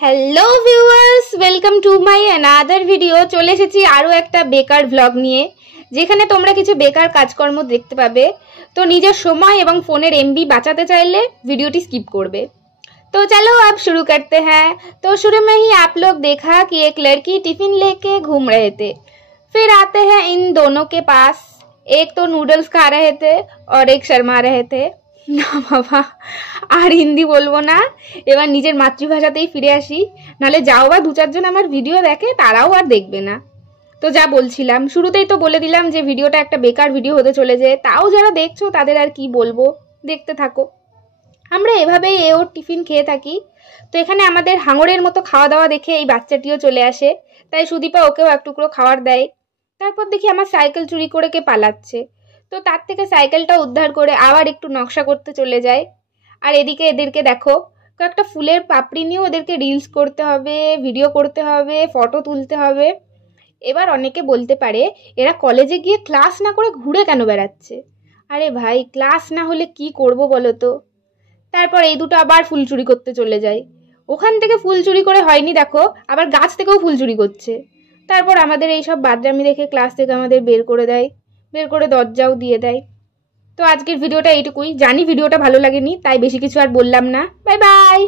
Hello viewers, welcome to my another video. চলে এসেছি আরও একটা বেকার ভ্লগ নিয়ে, যেখানে তোমরা কিছু বেকার কাজকর্ম দেখতে পাবে। তো নিজের সময় এবং ফোনের এমবি বাঁচাতে চাইলে ভিডিওটি स्किप করবে। तो चलो अब शुरू करते हैं। तो शुरू में ही आप लोग देखा कि एक लड़की टिफिन लेके घूम रहे थे। फिर आते हैं इन दोनों के पास। एक तो नूडल्स खा रहे थे और एक शर्मा रहे थे। না বাবা, আর হিন্দি বলবো না, এবার নিজের মাতৃভাষাতেই ফিরে আসি, নালে যাও বা দু চারজন আমার ভিডিও দেখে তারাও আর দেখবে না। তো যা বলছিলাম, শুরুতেই তো বলে দিলাম যে ভিডিওটা একটা বেকার ভিডিও হতে চলেছে, তাও যারা দেখছো তাদের আর কি বলবো, দেখতে থাকো। আমরা এভাবেই ওর টিফিন খেয়ে থাকি। তো এখানে আমাদের হাঙরের মতো খাওয়া দাওয়া দেখে এই বাচ্চাটিও চলে আসে, তাই সুদীপা ওকেও এক টুকরো খাবার দেয়। তারপর দেখি আমার সাইকেল চুরি করে কে পালাচ্ছে, তো তার থেকে সাইকেলটা উদ্ধার করে আবার একটু নকশা করতে চলে যায়। আর এদিকে এদেরকে দেখো, কয়েকটা ফুলের পাপড়ি নিয়ে ওদেরকে রিলস করতে হবে, ভিডিও করতে হবে, ফটো তুলতে হবে। এবার অনেকে বলতে পারে এরা কলেজে গিয়ে ক্লাস না করে ঘুরে কেন বেড়াচ্ছে। আরে ভাই, ক্লাস না হলে কি করব বলো তো। তারপর এই দুটো আবার ফুল চুরি করতে চলে যায়। ওখান থেকে ফুল চুরি করে হয়নি, দেখো আবার গাছ থেকেও ফুল চুরি করছে। তারপর আমাদের এইসব বাদরামি দেখে ক্লাস থেকে আমাদের বের করে দেয়, বের করে দরজাও দিয়ে দেয়। তো আজকের ভিডিওটা এইটুকুই। জানি ভিডিওটা ভালো লাগেনি, তাই বেশি কিছু আর বললাম না। Bye bye.